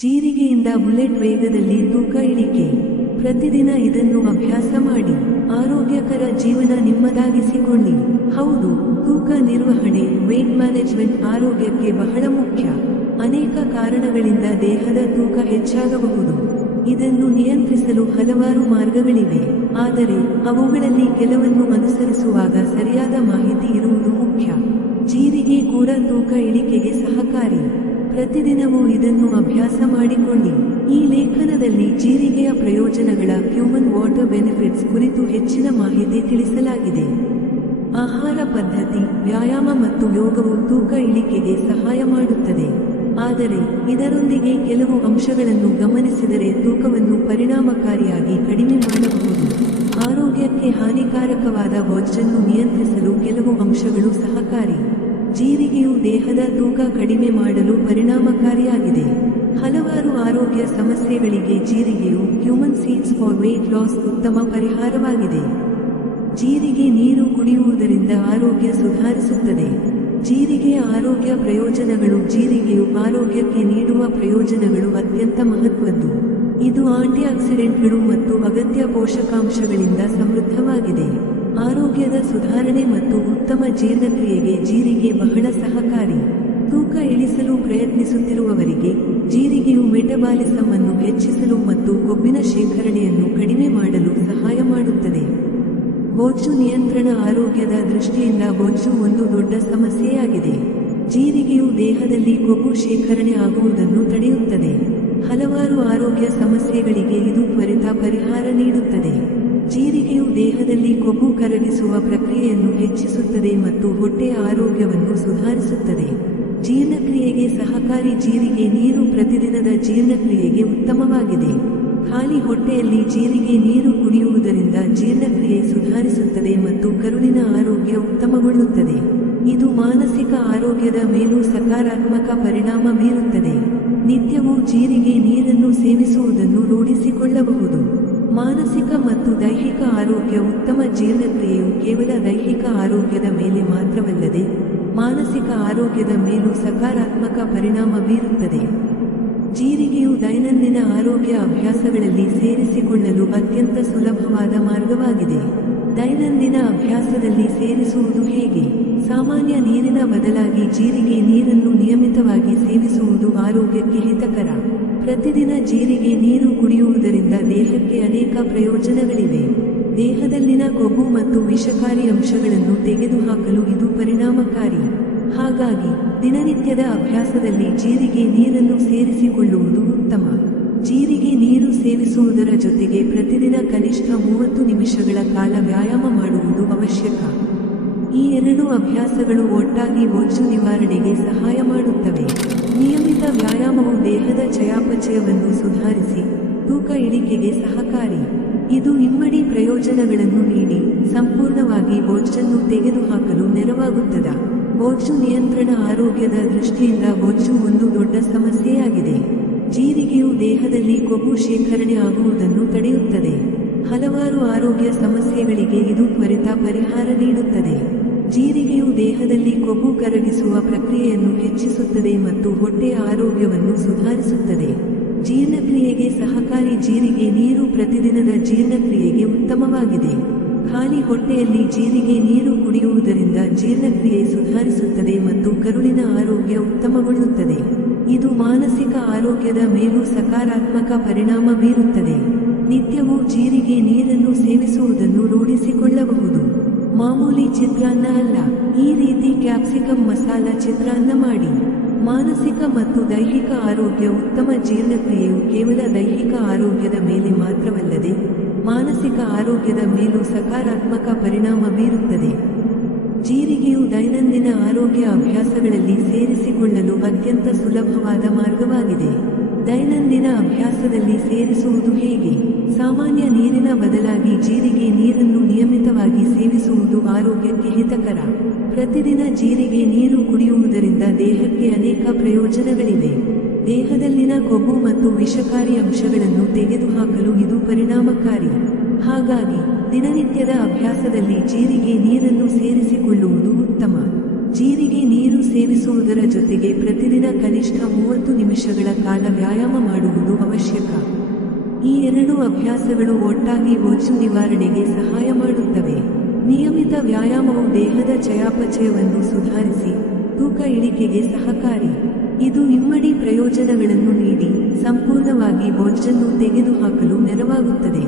ಜೀರಿಗೆಯಿಂದ bullet ವೇಗದಲ್ಲಿ ತೂಕ ಇಳಿಕೆ. ಪ್ರತಿದಿನ ಇದನ್ನು ಅಭ್ಯಾಸ ಮಾಡಿ ಆರೋಗ್ಯಕರ ಜೀವನ ನಿಮ್ಮದಾಗಿಸಿಕೊಳ್ಳಿ. ಹೌದು, ತೂಕ ನಿರ್ವಹಣೆ, ವೇಟ್ ಮ್ಯಾನೇಜ್ಮೆಂಟ್ ಆರೋಗ್ಯಕ್ಕೆ ಬಹಳ ಮುಖ್ಯ. ಅನೇಕ ಕಾರಣಗಳಿಂದ ದೇಹದ ತೂಕ ಹೆಚ್ಚಾಗಬಹುದು. ಇದನ್ನು ನಿಯಂತ್ರಿಸಲು ಹಲವಾರು ಮಾರ್ಗಗಳಿವೆ, ಆದರೆ ಅವುಗಳಲ್ಲಿ ಕೆಲವನ್ನು ಅನುಸರಿಸುವಾಗ ಸರಿಯಾದ ಮಾಹಿತಿ ಇರುವುದು ಮುಖ್ಯ. ಜೀರಿಗೆ ಕೂಡ ತೂಕ ಇಳಿಕೆಗೆ ಸಹಕಾರಿ. ಪ್ರತಿದಿನವೂ ಇದನ್ನು ಅಭ್ಯಾಸ ಮಾಡಿಕೊಳ್ಳಿ. ಈ ಲೇಖನದಲ್ಲಿ ಜೀರಿಗೆಯ ಪ್ರಯೋಜನಗಳ ಹ್ಯೂಮನ್ ವಾಟರ್ ಬೆನಿಫಿಟ್ಸ್ ಕುರಿತು ಹೆಚ್ಚಿನ ಮಾಹಿತಿ ತಿಳಿಸಲಾಗಿದೆ. ಆಹಾರ ಪದ್ಧತಿ, ವ್ಯಾಯಾಮ ಮತ್ತು ಯೋಗವು ತೂಕ ಇಳಿಕೆಗೆ ಸಹಾಯ ಮಾಡುತ್ತದೆ. ಆದರೆ ಇದರೊಂದಿಗೆ ಕೆಲವು ಅಂಶಗಳನ್ನು ಗಮನಿಸಿದರೆ ತೂಕವನ್ನು ಪರಿಣಾಮಕಾರಿಯಾಗಿ ಕಡಿಮೆ ಮಾಡಬಹುದು. ಆರೋಗ್ಯಕ್ಕೆ ಹಾನಿಕಾರಕವಾದ ಬೊಜ್ಜನ್ನು ನಿಯಂತ್ರಿಸಲು ಕೆಲವು ಅಂಶಗಳು ಸಹಕಾರಿ. ಜೀರಿಗೆಯು ದೇಹದ ತೂಕ ಕಡಿಮೆ ಮಾಡಲು ಪರಿಣಾಮಕಾರಿಯಾಗಿದೆ. ಹಲವಾರು ಆರೋಗ್ಯ ಸಮಸ್ಯೆಗಳಿಗೆ ಜೀರಿಗೆಯು cumin seeds for weight loss ಉತ್ತಮ ಪರಿಹಾರವಾಗಿದೆ. ಜೀರಿಗೆ ನೀರು ಕುಡಿಯುವುದರಿಂದ ಆರೋಗ್ಯ ಸುಧಾರಿಸುತ್ತದೆ. ಜೀರಿಗೆಯ ಆರೋಗ್ಯ ಪ್ರಯೋಜನಗಳು. ಜೀರಿಗೆಯು ಆರೋಗ್ಯಕ್ಕೆ ನೀಡುವ ಪ್ರಯೋಜನಗಳು ಅತ್ಯಂತ ಮಹತ್ವದ್ದು. ಇದು ಆಂಟಿಆಕ್ಸಿಡೆಂಟ್ಗಳು ಮತ್ತು ಅಗತ್ಯ ಪೋಷಕಾಂಶಗಳಿಂದ ಸಮೃದ್ಧವಾಗಿದೆ. ಆರೋಗ್ಯದ ಸುಧಾರಣೆ ಮತ್ತು ಉತ್ತಮ ಜೀರ್ಣಕ್ರಿಯೆಗೆ ಜೀರಿಗೆ ಬಹಳ ಸಹಕಾರಿ. ತೂಕ ಇಳಿಸಲು ಪ್ರಯತ್ನಿಸುತ್ತಿರುವವರಿಗೆ ಜೀರಿಗೆಯು ಮೆಟಬಾಲಿಸಮ್ ಅನ್ನು ಹೆಚ್ಚಿಸಲು ಮತ್ತು ಕೊಬ್ಬಿನ ಶೇಖರಣೆಯನ್ನು ಕಡಿಮೆ ಮಾಡಲು ಸಹಾಯ ಮಾಡುತ್ತದೆ. ಬೊಜ್ಜು ನಿಯಂತ್ರಣ. ಆರೋಗ್ಯದ ದೃಷ್ಟಿಯಿಂದ ಬೊಜ್ಜು ಒಂದು ದೊಡ್ಡ ಸಮಸ್ಯೆಯಾಗಿದೆ. ಜೀರಿಗೆಯು ದೇಹದಲ್ಲಿ ಕೊಬ್ಬು ಶೇಖರಣೆ ಆಗುವುದನ್ನು ತಡೆಯುತ್ತದೆ. ಹಲವಾರು ಆರೋಗ್ಯ ಸಮಸ್ಯೆಗಳಿಗೆ ಇದು ತ್ವರಿತ ಪರಿಹಾರ ನೀಡುತ್ತದೆ. ಜೀರಿಗೆಯು ದೇಹದಲ್ಲಿ ಕೊಬ್ಬು ಕರಗಿಸುವ ಪ್ರಕ್ರಿಯೆಯನ್ನು ಹೆಚ್ಚಿಸುತ್ತದೆ ಮತ್ತು ಹೊಟ್ಟೆಯ ಆರೋಗ್ಯವನ್ನು ಸುಧಾರಿಸುತ್ತದೆ. ಜೀರ್ಣಕ್ರಿಯೆಗೆ ಸಹಕಾರಿ. ಜೀರಿಗೆ ನೀರು ಪ್ರತಿದಿನದ ಜೀರ್ಣಕ್ರಿಯೆಗೆ ಉತ್ತಮವಾಗಿದೆ. ಖಾಲಿ ಹೊಟ್ಟೆಯಲ್ಲಿ ಜೀರಿಗೆ ನೀರು ಕುಡಿಯುವುದರಿಂದ ಜೀರ್ಣಕ್ರಿಯೆ ಸುಧಾರಿಸುತ್ತದೆ ಮತ್ತು ಕರುಳಿನ ಆರೋಗ್ಯ ಉತ್ತಮಗೊಳ್ಳುತ್ತದೆ. ಇದು ಮಾನಸಿಕ ಆರೋಗ್ಯದ ಮೇಲೂ ಸಕಾರಾತ್ಮಕ ಪರಿಣಾಮ ಬೀರುತ್ತದೆ. ನಿತ್ಯವೂ ಜೀರಿಗೆ ನೀರನ್ನು ಸೇವಿಸುವುದನ್ನು ರೂಢಿಸಿಕೊಳ್ಳಬಹುದು. ಮಾನಸಿಕ ಮತ್ತು ದೈಹಿಕ ಆರೋಗ್ಯ. ಉತ್ತಮ ಜೀರ್ಣಕ್ರಿಯೆಯು ಕೇವಲ ದೈಹಿಕ ಆರೋಗ್ಯದ ಮೇಲೆ ಮಾತ್ರವಲ್ಲದೆ ಮಾನಸಿಕ ಆರೋಗ್ಯದ ಮೇಲೂ ಸಕಾರಾತ್ಮಕ ಪರಿಣಾಮ ಬೀರುತ್ತದೆ. ಜೀರಿಗೆಯು ದೈನಂದಿನ ಆರೋಗ್ಯ ಅಭ್ಯಾಸಗಳಲ್ಲಿ ಸೇರಿಸಿಕೊಳ್ಳಲು ಅತ್ಯಂತ ಸುಲಭವಾದ ಮಾರ್ಗವಾಗಿದೆ. ದೈನಂದಿನ ಅಭ್ಯಾಸದಲ್ಲಿ ಸೇರಿಸುವುದು ಹೇಗೆ? ಸಾಮಾನ್ಯ ನೀರಿನ ಬದಲಾಗಿ ಜೀರಿಗೆ ನೀರನ್ನು ನಿಯಮಿತವಾಗಿ ಸೇವಿಸುವುದು ಆರೋಗ್ಯಕ್ಕೆ ಹಿತಕರ. ಪ್ರತಿದಿನ ಜೀರಿಗೆ ನೀರು ಕುಡಿಯುವುದರಿಂದ ದೇಹಕ್ಕೆ ಅನೇಕ ಪ್ರಯೋಜನಗಳಿವೆ. ದೇಹದಲ್ಲಿನ ಕೊಬ್ಬು ಮತ್ತು ವಿಷಕಾರಿ ಅಂಶಗಳನ್ನು ತೆಗೆದುಹಾಕಲು ಇದು ಪರಿಣಾಮಕಾರಿ. ಹಾಗಾಗಿ ದಿನನಿತ್ಯದ ಅಭ್ಯಾಸದಲ್ಲಿ ಜೀರಿಗೆ ನೀರನ್ನು ಸೇರಿಸಿಕೊಳ್ಳುವುದು ಉತ್ತಮ. ಜೀರಿಗೆ ನೀರು ಸೇವಿಸುವುದರ ಜೊತೆಗೆ ಪ್ರತಿದಿನ ಕನಿಷ್ಠ 30 ನಿಮಿಷಗಳ ಕಾಲ ವ್ಯಾಯಾಮ ಮಾಡುವುದು ಅವಶ್ಯಕ. ಈ ಎರಡೂ ಅಭ್ಯಾಸಗಳು ಒಟ್ಟಾಗಿ ಬೊಜ್ಜು ನಿವಾರಣೆಗೆ ಸಹಾಯ ಮಾಡುತ್ತವೆ. ನಿಯಮಿತ ವ್ಯಾಯಾಮವು ದೇಹದ ಚಯಾಪಚಯವನ್ನು ಸುಧಾರಿಸಿ ತೂಕ ಇಳಿಕೆಗೆ ಸಹಕಾರಿ. ಇದು ಇಮ್ಮಡಿ ಪ್ರಯೋಜನಗಳನ್ನು ನೀಡಿ ಸಂಪೂರ್ಣವಾಗಿ ಬೊಜ್ಜನ್ನು ತೆಗೆದುಹಾಕಲು ನೆರವಾಗುತ್ತದೆ. ಬೊಜ್ಜು ನಿಯಂತ್ರಣ. ಆರೋಗ್ಯದ ದೃಷ್ಟಿಯಿಂದ ಬೊಜ್ಜು ಒಂದು ದೊಡ್ಡ ಸಮಸ್ಯೆಯಾಗಿದೆ. ಜೀರಿಗೆಯು ದೇಹದಲ್ಲಿ ಕೊಬ್ಬು ಶೇಖರಣೆ ಆಗುವುದನ್ನು ತಡೆಯುತ್ತದೆ. ಹಲವಾರು ಆರೋಗ್ಯ ಸಮಸ್ಯೆಗಳಿಗೆ ಇದು ತ್ವರಿತ ಪರಿಹಾರ ನೀಡುತ್ತದೆ. ಜೀರಿಗೆಯು ದೇಹದಲ್ಲಿ ಕೊಬ್ಬು ಕರಗಿಸುವ ಪ್ರಕ್ರಿಯೆಯನ್ನು ಹೆಚ್ಚಿಸುತ್ತದೆ ಮತ್ತು ಹೊಟ್ಟೆಯ ಆರೋಗ್ಯವನ್ನು ಸುಧಾರಿಸುತ್ತದೆ. ಜೀರ್ಣಕ್ರಿಯೆಗೆ ಸಹಕಾರಿ. ಜೀರಿಗೆ ನೀರು ಪ್ರತಿದಿನದ ಜೀರ್ಣಕ್ರಿಯೆಗೆ ಉತ್ತಮವಾಗಿದೆ. ಖಾಲಿ ಹೊಟ್ಟೆಯಲ್ಲಿ ಜೀರಿಗೆ ನೀರು ಕುಡಿಯುವುದರಿಂದ ಜೀರ್ಣಕ್ರಿಯೆ ಸುಧಾರಿಸುತ್ತದೆ ಮತ್ತು ಕರುಳಿನ ಆರೋಗ್ಯ ಉತ್ತಮಗೊಳ್ಳುತ್ತದೆ. ಇದು ಮಾನಸಿಕ ಆರೋಗ್ಯದ ಮೇಲೂ ಸಕಾರಾತ್ಮಕ ಪರಿಣಾಮ ಬೀರುತ್ತದೆ. ನಿತ್ಯವೂ ಜೀರಿಗೆ ನೀರನ್ನು ಸೇವಿಸುವುದನ್ನು ರೂಢಿಸಿಕೊಳ್ಳಬಹುದು. ಮಾಮೂಲಿ ಚಿತ್ರಾನ್ನ ಅಲ್ಲ, ಈ ರೀತಿ ಕ್ಯಾಪ್ಸಿಕಮ್ ಮಸಾಲ ಚಿತ್ರಾನ್ನ ಮಾಡಿ. ಮಾನಸಿಕ ಮತ್ತು ದೈಹಿಕ ಆರೋಗ್ಯ. ಉತ್ತಮ ಜೀರ್ಣಕ್ರಿಯೆಯು ಕೇವಲ ದೈಹಿಕ ಆರೋಗ್ಯದ ಮೇಲೆ ಮಾತ್ರವಲ್ಲದೆ ಮಾನಸಿಕ ಆರೋಗ್ಯದ ಮೇಲೂ ಸಕಾರಾತ್ಮಕ ಪರಿಣಾಮ ಬೀರುತ್ತದೆ. ಜೀರಿಗೆಯು ದೈನಂದಿನ ಆರೋಗ್ಯ ಅಭ್ಯಾಸಗಳಲ್ಲಿ ಸೇರಿಸಿಕೊಳ್ಳಲು ಅತ್ಯಂತ ಸುಲಭವಾದ ಮಾರ್ಗವಾಗಿದೆ. ದೈನಂದಿನ ಅಭ್ಯಾಸದಲ್ಲಿ ಸೇರಿಸುವುದು ಹೇಗೆ? ಸಾಮಾನ್ಯ ನೀರಿನ ಬದಲಾಗಿ ಜೀರಿಗೆ ನೀರನ್ನು ನಿಯಮಿತವಾಗಿ ಸೇವಿಸುವುದು ಆರೋಗ್ಯಕ್ಕೆ ಹಿತಕರ. ಪ್ರತಿದಿನ ಜೀರಿಗೆ ನೀರು ಕುಡಿಯುವುದರಿಂದ ದೇಹಕ್ಕೆ ಅನೇಕ ಪ್ರಯೋಜನಗಳಿವೆ. ದೇಹದಲ್ಲಿನ ಕೊಬ್ಬು ಮತ್ತು ವಿಷಕಾರಿ ಅಂಶಗಳನ್ನು ತೆಗೆದುಹಾಕಲು ಇದು ಪರಿಣಾಮಕಾರಿ. ಹಾಗಾಗಿ ದಿನನಿತ್ಯದ ಅಭ್ಯಾಸದಲ್ಲಿ ಜೀರಿಗೆ ನೀರನ್ನು ಸೇರಿಸಿಕೊಳ್ಳುವುದು ಉತ್ತಮ. ಜೀರಿಗೆ ನೀರು ಸೇವಿಸುವುದರ ಜೊತೆಗೆ ಪ್ರತಿದಿನ ಕನಿಷ್ಠ 30 ನಿಮಿಷಗಳ ಕಾಲ ವ್ಯಾಯಾಮ ಮಾಡುವುದು ಅವಶ್ಯಕ. ಈ 2 ಅಭ್ಯಾಸಗಳು ಒಟ್ಟಾಗಿ ಬೊಜ್ಜು ನಿವಾರಣೆಗೆ ಸಹಾಯ ಮಾಡುತ್ತವೆ. ನಿಯಮಿತ ವ್ಯಾಯಾಮವು ದೇಹದ ಚಯಾಪಚಯವನ್ನು ಸುಧಾರಿಸಿ ತೂಕ ಇಳಿಕೆಗೆ ಸಹಕಾರಿ. ಇದು ಇಮ್ಮಡಿ ಪ್ರಯೋಜನಗಳನ್ನು ನೀಡಿ ಸಂಪೂರ್ಣವಾಗಿ ಬೊಜ್ಜನ್ನು ತೆಗೆದುಹಾಕಲು ನೆರವಾಗುತ್ತದೆ.